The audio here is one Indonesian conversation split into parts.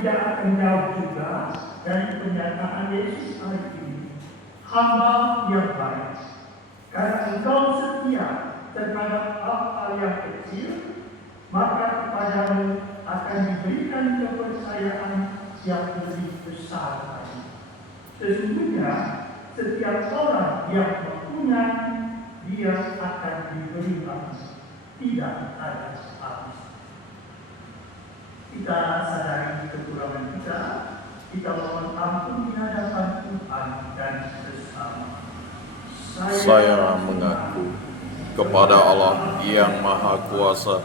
tidak akan jauh juga dari pernyataan Yesus hari ini. Hamba yang baik, karena engkau setia terhadap hal-hal yang kecil, maka kepadamu akan diberikan kepercayaan yang lebih besar lagi. Sesungguhnya setiap orang yang mempunyai, dia akan diberi lagi, tidak ada habis. Kita sadari kekurangan kita mohon ampun di hadapan Tuhan dan sesama. Saya mengaku kepada Allah yang Maha Kuasa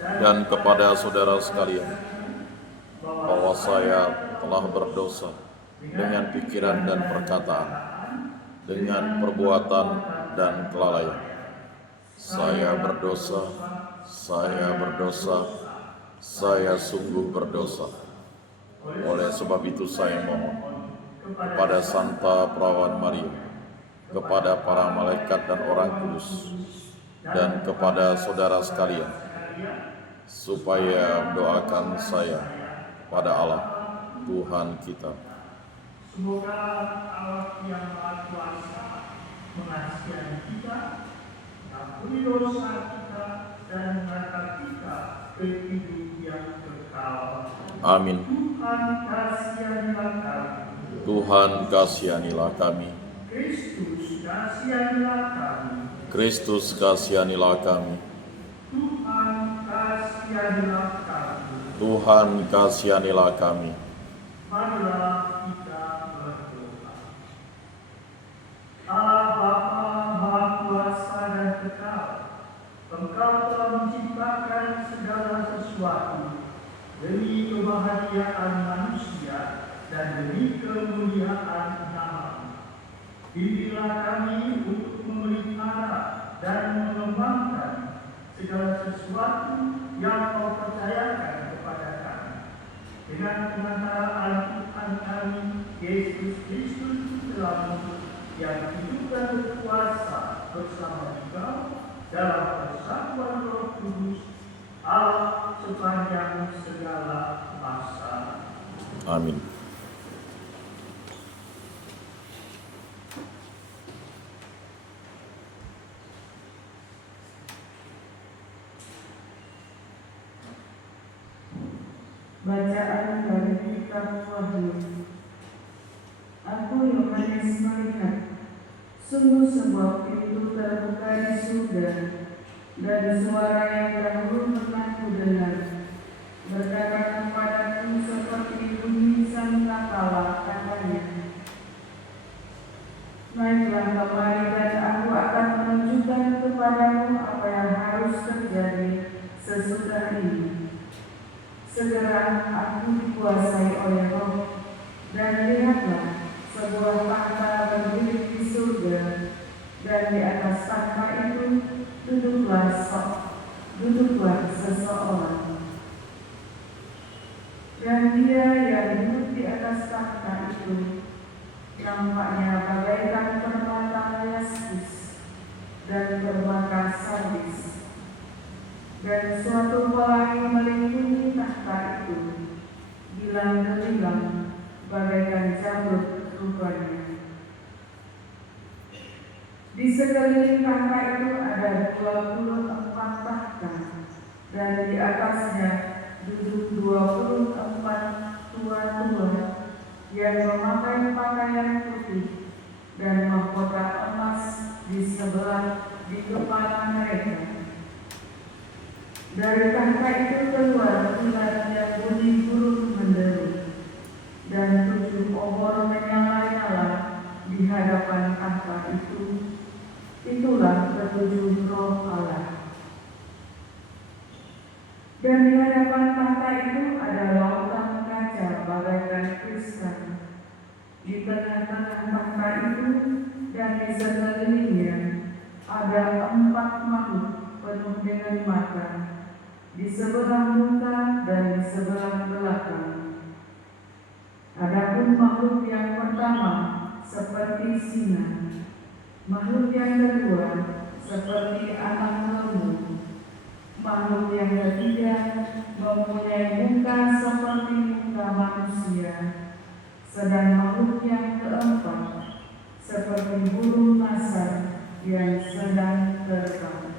dan kepada saudara sekalian bahwa saya telah berdosa dengan pikiran dan perkataan, dengan perbuatan dan kelalaian. Saya berdosa, saya sungguh berdosa. Oleh sebab itu saya mohon kepada Santa Perawan Maria, kepada para malaikat dan orang kudus, dan kepada saudara sekalian, supaya mendoakan saya pada Allah, Tuhan kita. Semoga Allah yang Maha Kuasa mengasihani kita, ampuni dosa kita, dan mengangkat kita ke hidup yang kekal. Amin. Tuhan kasihanilah kami. Tuhan kasihanilah kami. Kristus kasihanilah kami. Kristus kasihanilah kami. Tuhan kasihanilah kami. Tuhan kasihanilah kami. Marilah kita berdoa. Allah Bapa Maha Kuasa dan Kekal, Engkau telah menciptakan segala sesuatu demi kebahagiaan manusia dan demi kemuliaan nama-Mu. Bimbinglah kami untuk memelihara dan mengembangkan segala sesuatu yang Kau percayakan kepada kami. Dengan pengantaraan Tuhan kami, Yesus Kristus Putra-Mu, yang hidup dan berkuasa bersama Engkau dalam persatuan Roh Kudus, Allah sepanjang segala masa. Amin. Bacaan dari kitab Wahyu. Aku Yohanes melihat sungguh sebuah pintu terbuka di surga, dan suara yang dahulu pernah kudengar berkata kepadaku seperti bunyi sangkakala, katanya, naiklah kemari dan aku akan menunjukkan kepadamu apa yang harus terjadi sesudah ini. Segera aku dikuasai oleh Roh, dan lihatlah sebuah tahta berdiri di surga, dan di atas tahta itu duduklah seseorang. Dan dia yang duduk di atas tahta itu nampaknya bagaikan permata yaspis dan permata sardis. Dan suatu pelangi melingkungi tahta itu, gilang-gemilang bagaikan jamrut rupanya. Di sekeliling tahta itu ada 24 tahta, dan di atasnya duduk 24 tua-tua yang memakai pakaian putih dan mahkota emas di kepala mereka. Dari tahta itu keluar ular yang bunyi burung menderu, dan 7 obor menyala-nyala di hadapan tahta itu. Itulah ke-7 Roh Allah. Dan di hadapan tahta itu ada lautan kaca bagaikan kristal. Di tengah-tengah tahta itu dan di sekelilingnya ada 4 makhluk penuh dengan mata, di sebelah muka dan di sebelah belakang. Adapun makhluk yang pertama seperti singa, makhluk yang kedua seperti anak lembu, makhluk yang ketiga mempunyai muka seperti muka Sedang makhluk yang keempat seperti burung masar yang sedang terbang.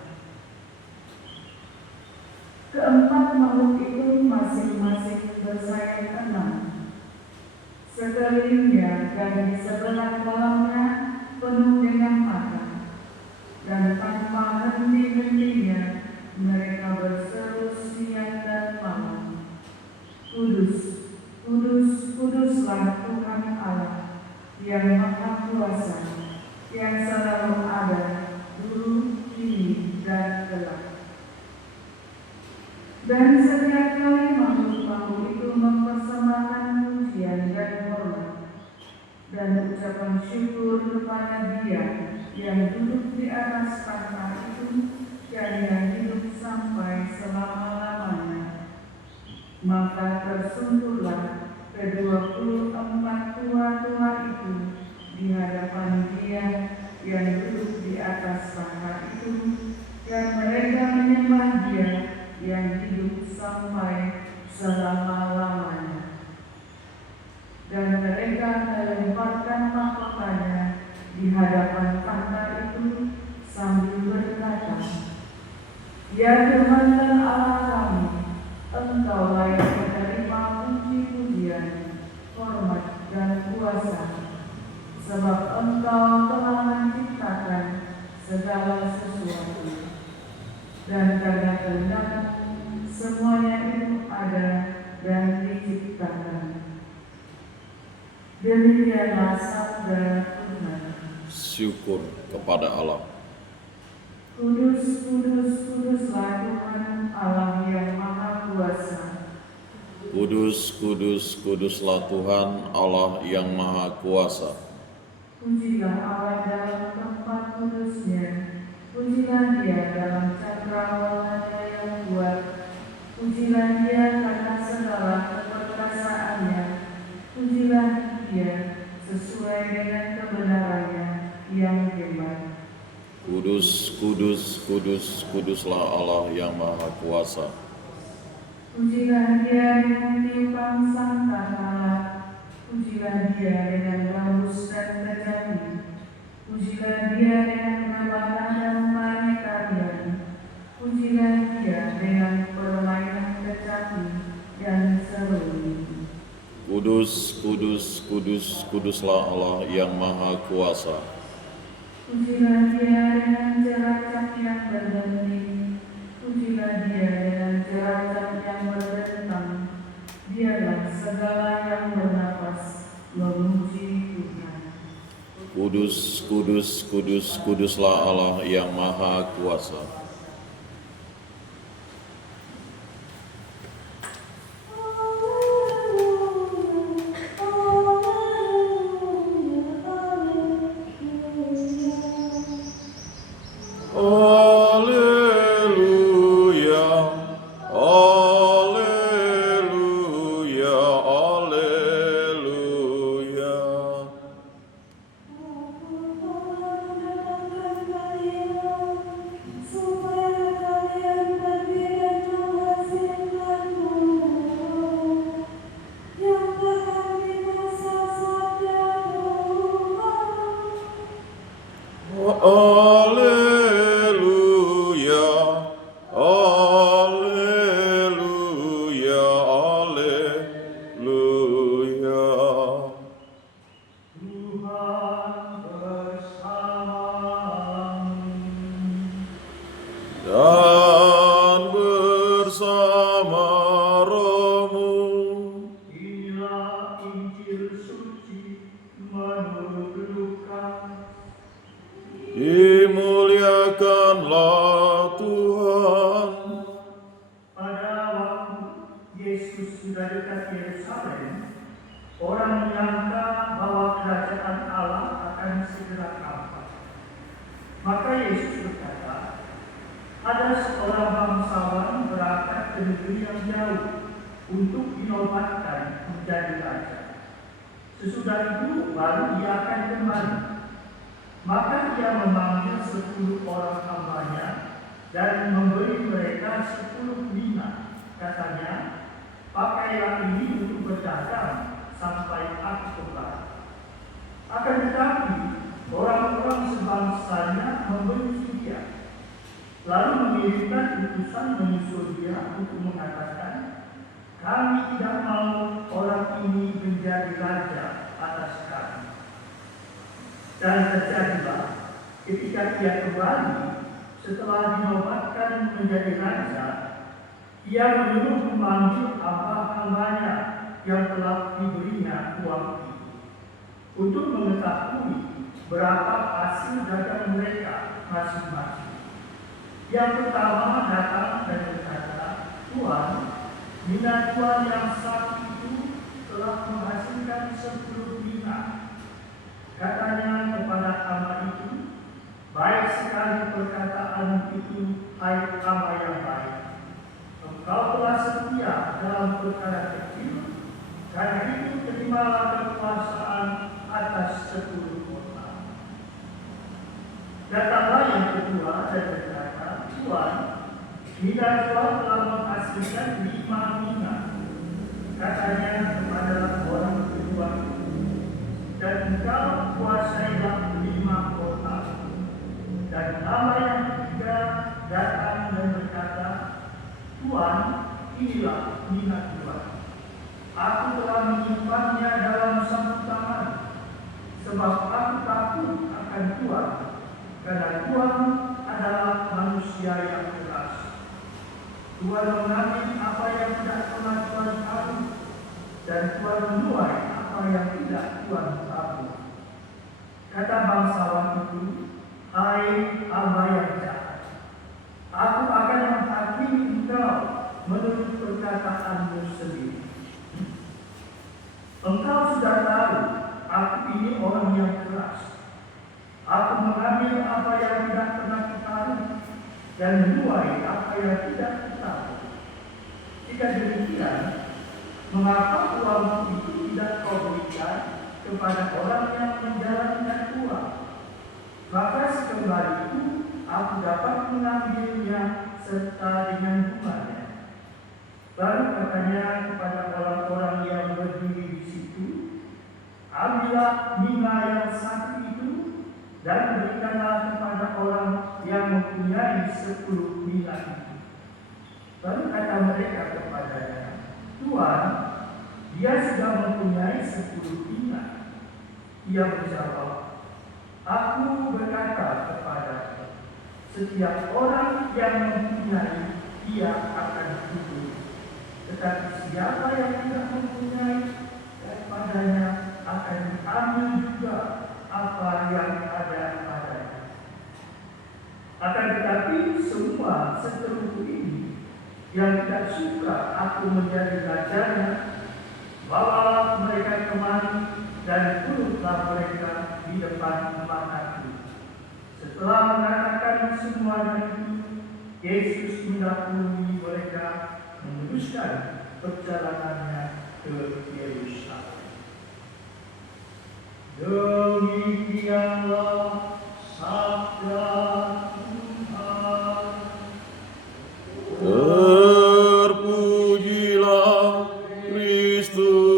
Keempat makhluk itu masing-masing bersayap 6. Sekelilingnya dan di sebelah dalamnya penuh dengan mata, dan tanpa henti-hentinya mereka berseru siang dan malam, Kudus, kudus, kuduslah Tuhan Allah yang Maha Kuasa, yang selalu ada, dulu, kini, dan kelak. Dan setiap kali makhluk-makhluk itu mempersembahkan pujian dan hormat dan ucapan syukur kepada Dia yang duduk di atas tahta itu dan yang hidup sampai selama-lamanya, maka tersungkurlah ke-24 tua-tua itu di hadapan Dia yang duduk di atas tahta itu, dan mereka menyembah Dia yang hidup sampai selama-lamanya. Dan mereka melemparkan mahkotanya di hadapan tahta itu sambil berkata, Ya Tuhan dan Allah kami, Engkau layak menerima puji-pujian, hormat dan kuasa, sebab Engkau telah menciptakan segala sesuatu. Dan karena kehendak semuanya itu ada dan diciptakan. Demikianlah sabda Tuhan. Syukur kepada Allah. Kudus, kudus, kuduslah Tuhan Allah yang Maha Kuasa. Kudus, kudus, kuduslah Tuhan Allah yang Maha Kuasa. Pujilah Allah dalam tempat kudusnya. Pujilah Dia dalam cakrawalanya yang kuat. Pujilah Dia karena segala keperkasaannya. Pujilah Dia sesuai dengan kebenarannya yang hebat. Kudus, kudus, kudus, kuduslah Allah yang Maha Kuasa. Pujilah Dia dengan tiupan sangkakala. Pujilah Dia dengan gambus dan kecapi. Pujilah Dia dengan rebana dan main tarian. Pujilah Dia dengan permainan kecapi dan seruling. Kudus, kudus, kudus, kuduslah Allah yang Maha Kuasa. Pujilah Dia dengan jeracak yang berdenting. Pujilah Dia dengan jeracak yang berdentang. Dialah segala yang bernapas memuji Tuhan. Kudus, kudus, kudus, kuduslah Allah yang Maha Kuasa. Dan bersama rohmu. Inilah Injil suci menurut Lukas. Dimuliakanlah Tuhan. Pada waktu Yesus sudah dekat Yerusalem, orang menyangka bahwa kerajaan Allah akan segera tampak. Maka Yesus berkata, ada seorang bangsawan berangkat ke negeri yang jauh untuk dinobatkan menjadi raja. Sesudah itu baru ia akan kembali. Maka ia memanggil 10 orang hambanya dan memberi mereka 10 mina. Katanya, pakailah ini untuk berdagang sampai aku kembali. mengirimkan utusan menyusul dia untuk mengatakan, kami tidak mau orang ini menjadi raja atas kami. Dan terjadilah ketika ia kembali setelah dinobatkan menjadi raja, ia menyuruh memanggil hamba-hambanya yang telah diberinya uang itu untuk mengetahui berapa hasil dagang mereka masing-masing. Yang pertama datang dan berkata, Tuan, mina Tuan yang satu itu telah menghasilkan 10 mina. Katanya kepada hamba itu, baik sekali perkataan itu, hai hamba yang baik. Engkau telah setia dalam perkara kecil, karena itu terimalah kekuasaan atas 10 kota. Datanglah yang kedua dan berkata, Tuan, mina Tuan telah menghasilkan 5 mina. Katanya kepada orang kedua itu, dan engkau kuasailah 5 kota. Dan hamba yang ketiga datang dan berkata, Tuan, inilah mina Tuan. Aku telah menyimpannya dalam satu tangan, sebab aku takut akan Tuan, karena Tuan adalah manusia yang keras. Tuan mengambil apa yang tidak pernah Tuan tahu, dan Tuan menuai apa yang tidak Tuan tahu. Kata bangsawan itu, hai hamba yang jahat, aku akan menghakimi engkau menurut perkataanmu sendiri. Engkau sudah tahu, aku ini orang yang keras. Aku mengambil apa yang tidak pernah kutahui dan menuai apa yang tidak kutahui. Jika demikian, mengapa uangmu itu tidak kau berikan kepada orang yang menjalankan uang? Maka sekembali itu aku dapat mengambilnya serta dengan bunganya. Baru katanya kepada orang-orang yang berdiri di situ, ambillah mina yang satu itu dan berikanlah kepada orang yang mempunyai 10 mina itu. Baru kata mereka kepadanya, Tuan, dia sudah mempunyai 10 mina. Ia menjawab, aku berkata kepadanya, setiap orang yang mempunyai, dia akan hidup. Tetapi siapa yang tidak mempunyai, daripadanya akan diambil juga apa yang ada padanya. Akan tetapi semua seteruku ini yang tidak suka aku menjadi rajanya, bawalah mereka kemari dan kurutlah mereka di depan mataku. Setelah mengatakan semuanya itu, Yesus mendahului mereka meneruskan perjalanannya ke Yerusalem. Demikianlah sabda Tuhan. Terpujilah Kristus.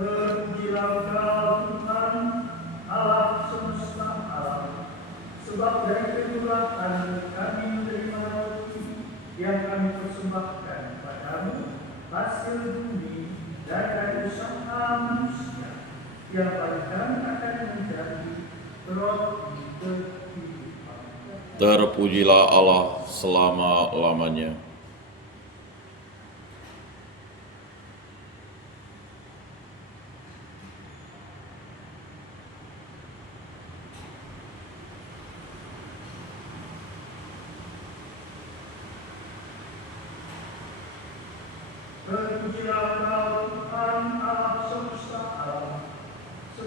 Terpujilah Engkau Tuhan, Allah semesta alam, sebab dari keduratan kami menerima roti yang kami persembahkan padamu, hasil bumi dan dari usaha manusia, yang bahkan akan menjadi roti kehidupan. Terpujilah Allah selama-lamanya.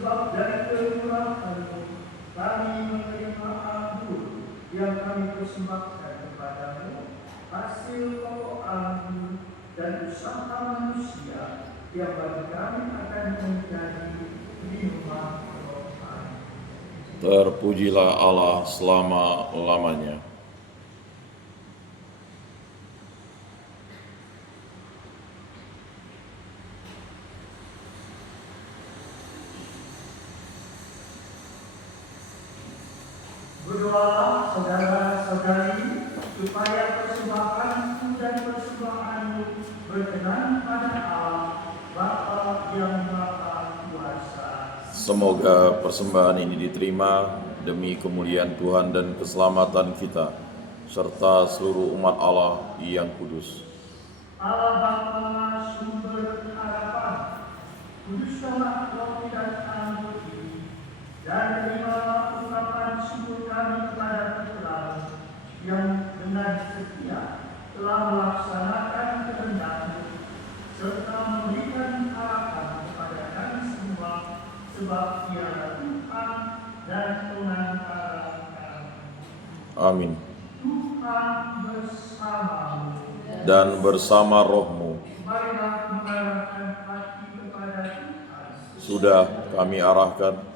Sebab dari kemurahan-Mu kami menerima anggur yang kami persembahkan kepadamu, hasil pokok anggur dan usaha manusia yang bagi kami akan menjadi minuman rohani. Terpujilah Allah selama-lamanya. Berdoalah saudara-saudari supaya persembahanku dan persembahanmu berkenan pada Allah Bapa yang Maha Kuasa. Semoga persembahan ini diterima demi kemuliaan Tuhan dan keselamatan kita, serta seluruh umat Allah yang kudus. Allah Bapa sumber harapan, kuduskanlah roti dan anggur ini, dan terimalah ungkapan syukur kami kepada Tuhan yang dengan setia telah melaksanakan kehendak-Mu, serta memberikan harapan kepada kami semua, sebab Dialah Tuhan dan pengantara kami. Amin. Tuhan bersamamu. Dan bersama rohmu. Marilah mengarahkan hati kepada Tuhan. Sudah kami arahkan.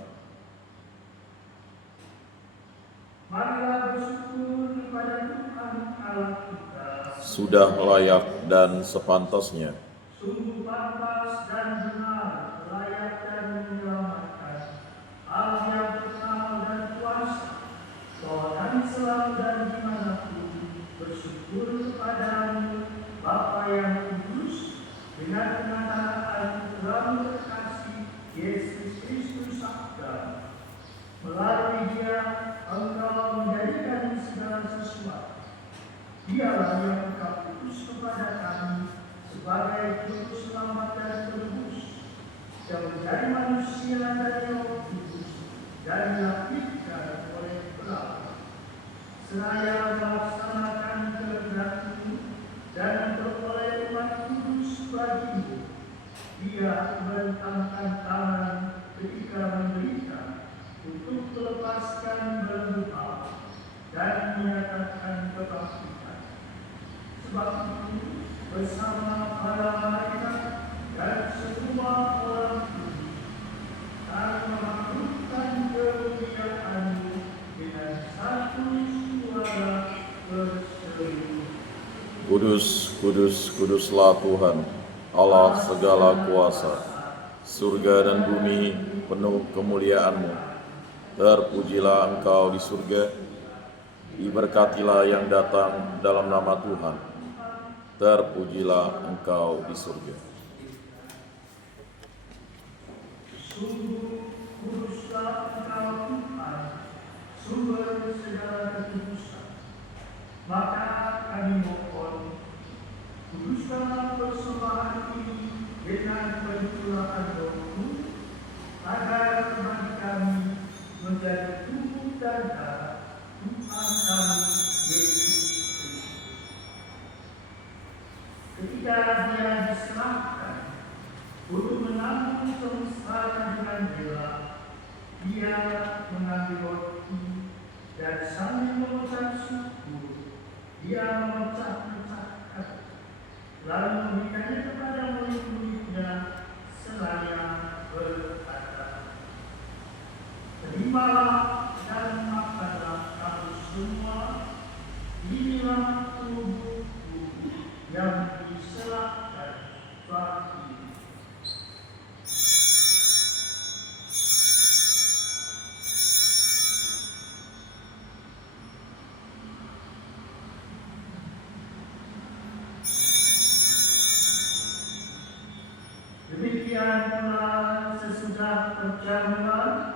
Marilah bersyukur kepada Tuhan Allah kita. Sudah layak dan sepantasnya. Sungguh pantas dan benar, layak dan menyelamatkan. Allah yang berkala dan kuasa, bahwa kami selalu dan dimanapun bersyukur kepadamu, Bapa yang kudus, dengan pengantaraan Putramu terkasih Yesus Kristus Sabda. Melalui Dia, Engkau menjadikan segala sesuatu. Dialah yang Engkau putus kepada kami sebagai juru selamat dan penebus, yang menjadi manusia dari Roh Kudus dan dilahirkan oleh Bapa. Seraya melaksanakan kehendak-Mu dan memperoleh umat kudus bagi-Mu, Dia merentangkan tangan ketika menderita untuk melepaskan belenggu maut dan menyatakan kebangkitan. Sebab itu, bersama para malaikat dan semua orang kudus, kami memaklumkan kemuliaan-Mu dengan satu suara berseru. Kudus, kudus, kuduslah Tuhan, Allah segala kuasa. Surga dan bumi penuh kemuliaan-Mu. Terpujilah Engkau di surga, diberkatilah yang datang dalam nama Tuhan. Terpujilah Engkau di surga. Sungguh kuduslah Engkau Tuhan, sumber segala kekudusan. Maka kami mohon, kuduskanlah persembahan ini dengan pencurahan Roh-Mu, agar bagi kami menjadi tubuh dan darah Tuhan kami Yesus Kristus. Ketika Dia diserahkan untuk menanggung kemusnahan dengan bela, Dia mengambil roti dan sambil mengucap syukur, Dia memecah-mecahkan, lalu memberikannya kepada murid-muridnya seraya berkata, "Terimalah dan makanlah kamu semua, inilah tubuhku yang diserahkan bagi." Demikian pula sesudah perjamuan,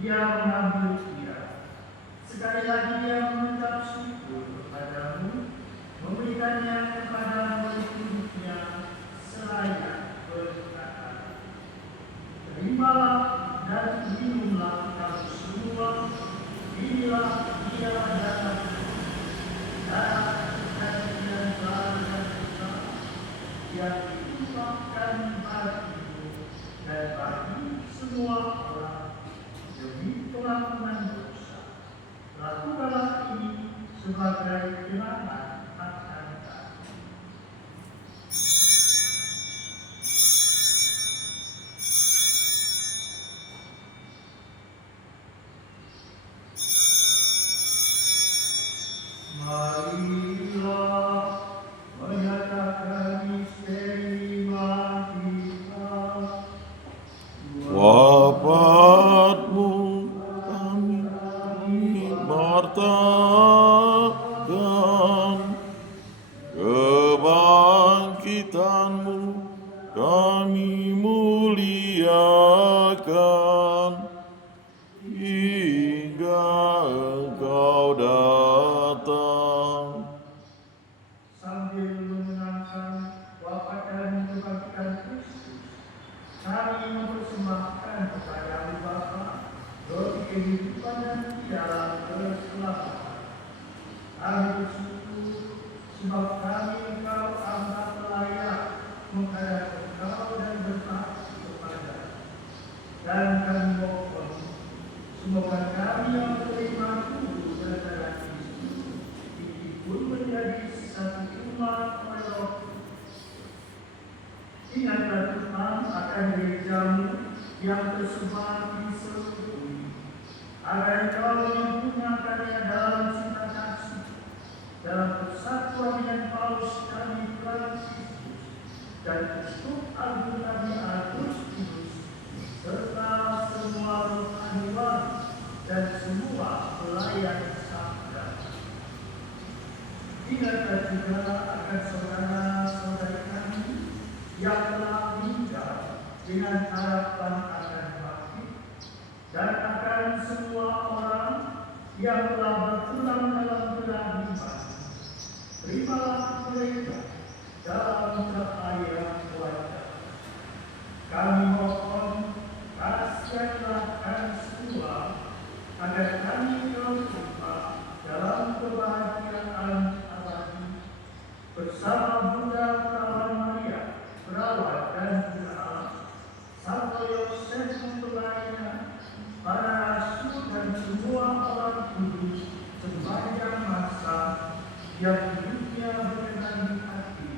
Dia mengambil dia. Sekali lagi Dia mengucap syukur kepadamu, memberikannya kepada murid-muridnya seraya berkata, "Terimalah dan minumlah kamu semua, inilah Dia darahku, darah perjanjian baru dan besar, yang ditumpahkan bagimu dan bagi semua orang hingga Engkau datang. Sambil menyenangkan wafat dan kebangkitan Kristus, kami mempersembahkan kepada Bapa roti kehidupan dan piala keselamatan. Kami bersyukur sebab kami Engkau anggap layak menghadap Engkau dan berbakti kepada. Dan kami mohon semoga kami yang menerima Tuhan daripada Kristus ini pun menjadi satu umat oleh Roh Kudus. Ingatlah Tuhan akan gerejamu yang tersebar di seluruh bumi, agar Engkau menyempurnakannya dalam cinta kasih, dalam persatuan dengan Paus kami Fransiskus dan Uskup Agung kami Agustinus, serta semua rohaniwan dan semua pelayan sabda. Ingatlah juga akan saudara-saudari kami yang telah meninggal dengan harapan akan bangkit, dan akan semua orang yang telah berpulang dalam belahan iman. Terimalah mereka dalam cahaya wajah. Kami mohon kasihanlah kami semua agar kami berjumpa dalam kebahagiaan abadi bersama Bunda Perawan Maria, perawat dan jemaat, Santo Yosef mempelainya, para rasul dan semua orang kudus sepanjang masa yang hidupnya berkenan di hati.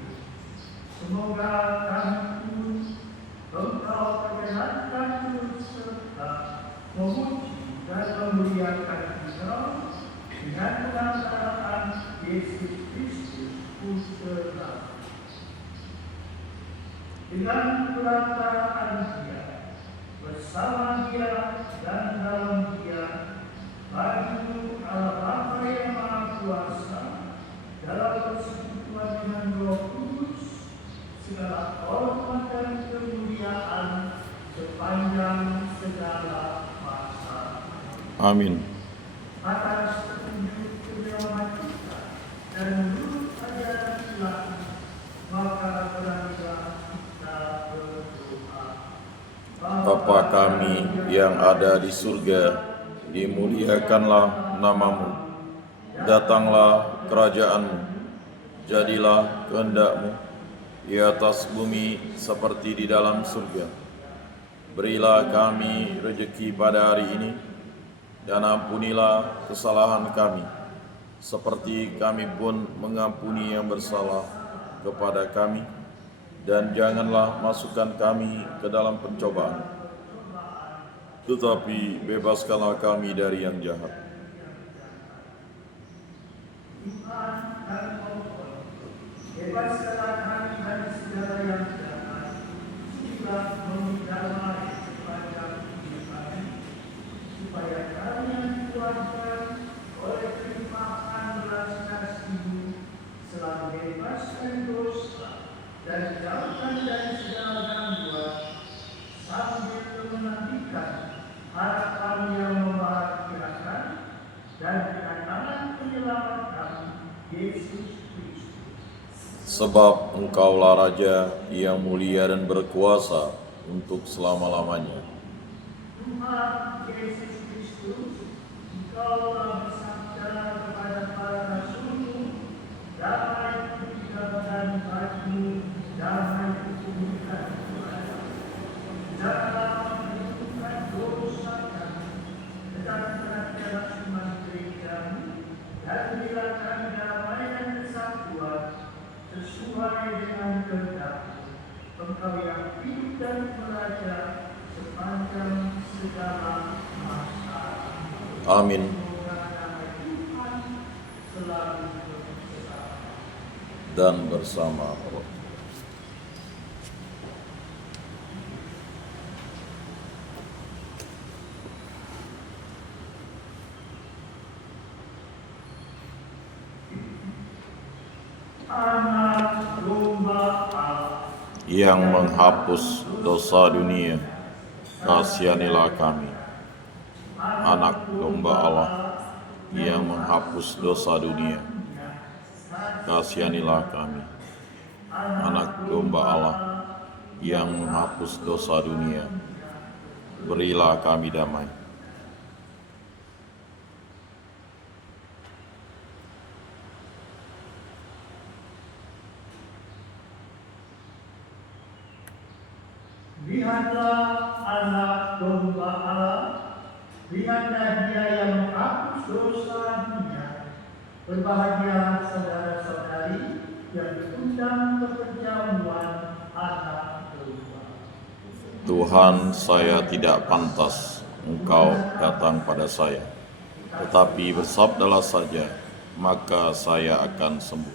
Semoga kami pun Engkau perkenankan turut serta memuji dan memuliakan Engkau dengan pengantaraan Yesus Kristus Putra. Dengan perantaraan Dia, bersama Dia dan dalam Dia, bagi Allah Bapa yang Maha Kuasa, dalam persekutuan dengan Roh Kudus, segala hormat dan kemuliaan sepanjang segala masa. Amin. Atas petunjuk kebenaran kita dan menurut ajaran Ilahi, maka beranilah kita berdoa. Bapa kami yang ada di surga, dimuliakanlah namamu. Datanglah kerajaan-Mu. Jadilah kehendak-Mu di atas bumi seperti di dalam surga. Berilah kami rejeki pada hari ini, dan ampunilah kesalahan kami, seperti kami pun mengampuni yang bersalah kepada kami. Dan janganlah masukkan kami ke dalam pencobaan, tetapi bebaskanlah kami dari yang jahat. Tuhan dan mohon, bebaskanlah kami dari segala yang jahat, sudah memidamai sepanjang hidup kami, supaya kami yang dikuatkan oleh kelimpahan belas kasih-Mu selalu bebas dari dosa dan dijauhkan dari segala gangguan, sambil menantikan harapan yang membahagiakan dan kedatangan penyelamat kami, Yesus Kristus. Sebab Engkaulah Raja yang mulia dan berkuasa untuk selama-lamanya. Tuhan Yesus Kristus, Engkaulah bersabda kepada para rasul-Mu, damai itu dikatakan bagimu, damai itu diberikan kepadamu. Janganlah menunjukkan dosa kami, tetapi perhatianlah iman gereja-Mu, dan berilah kami damai dan kesatuan sesuai dengan kehendak-Mu. Engkau yang hidup dan meraja sepanjang segala masa. Amin. Semoga damai Tuhan selalu bersama Dan bersama Roh. Anak domba Allah Yang menghapus dosa dunia, kasihanilah kami. Anak domba Allah yang menghapus dosa dunia, kasihanilah kami. Anak domba Allah yang menghapus dosa dunia, berilah kami damai. Lihatlah anak domba Allah, lihatlah dia yang menghapus dosa dunia. Berbahagialah saudara-saudari yang diundang ke perjamuan anak domba. Tuhan, saya tidak pantas Engkau datang pada saya, tetapi bersabdalah saja, maka saya akan sembuh.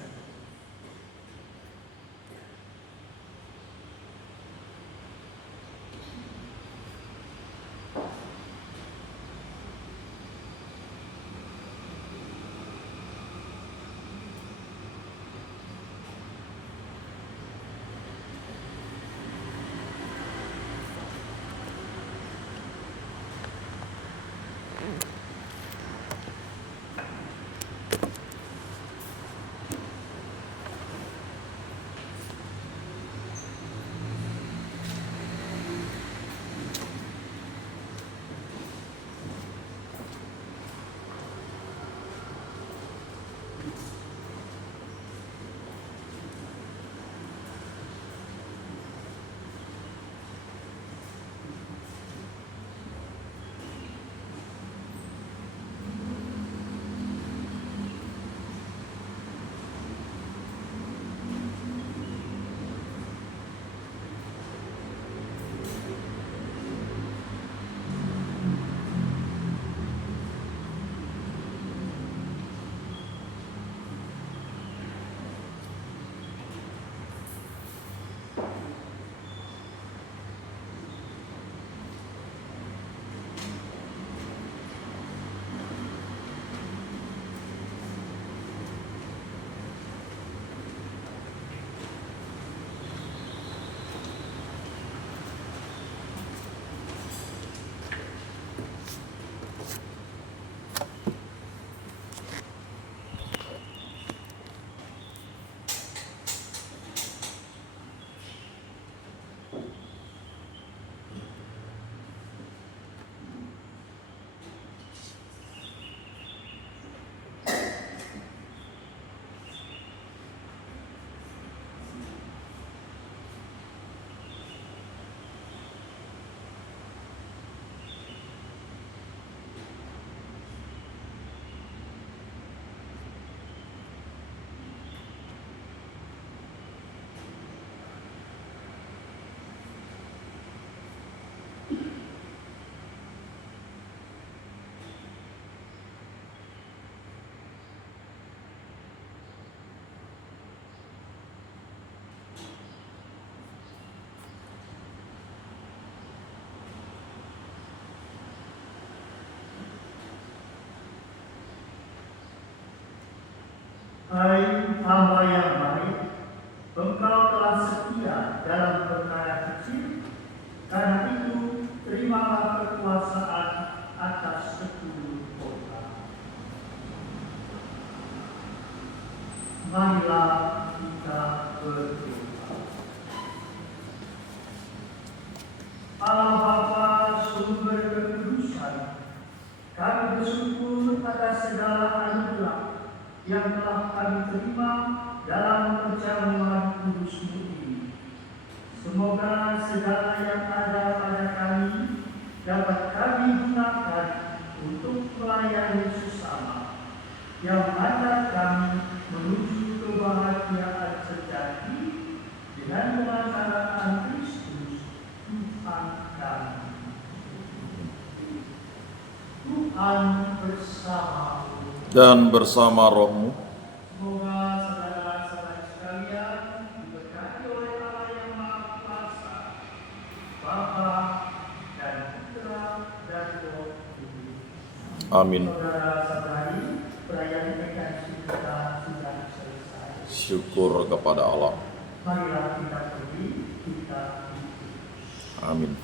Hai hamba yang baik, Engkau telah setia dalam perkara kecil, karena itu terimalah kekuasaan atas 10 kota. Marilah kita berdoa. Allah Bapa, sumber kekudusan, kami bersyukur atas segala anugerah yang telah kami terima dalam perjamuan kudus-Mu ini. Semoga segala yang ada pada kami dapat kami gunakan untuk melayani sesama, yang mengantar kami menuju kebahagiaan sejati dengan pemasaran Kristus Tuhan kami. Tuhan bersama Dan bersama rohmu. Semoga saudara-saudara sekalian diberkati oleh Allah yang Maha Kuasa, Bapa dan Putra dan Roh Kudus. Amin. Saudara-saudari, perayaan Ekaristi kita sudah selesai. Syukur kepada Allah. Marilah kita pergi, kita Amin.